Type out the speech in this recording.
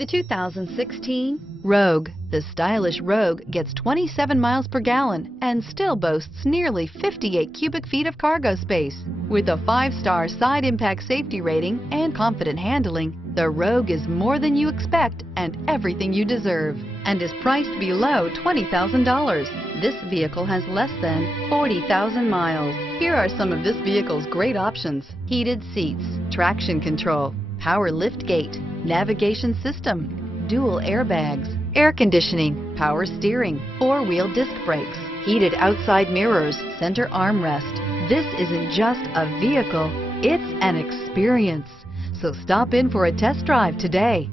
The 2016 Rogue. The stylish Rogue gets 27 miles per gallon and still boasts nearly 58 cubic feet of cargo space. With a 5-star side impact safety rating and confident handling, the Rogue is more than you expect and everything you deserve, and is priced below $20,000. This vehicle has less than 40,000 miles. Here are some of this vehicle's great options: heated seats, traction control, power liftgate, navigation system, dual airbags, air conditioning, power steering, 4-wheel disc brakes, heated outside mirrors, center armrest. This isn't just a vehicle, it's an experience. So stop in for a test drive today.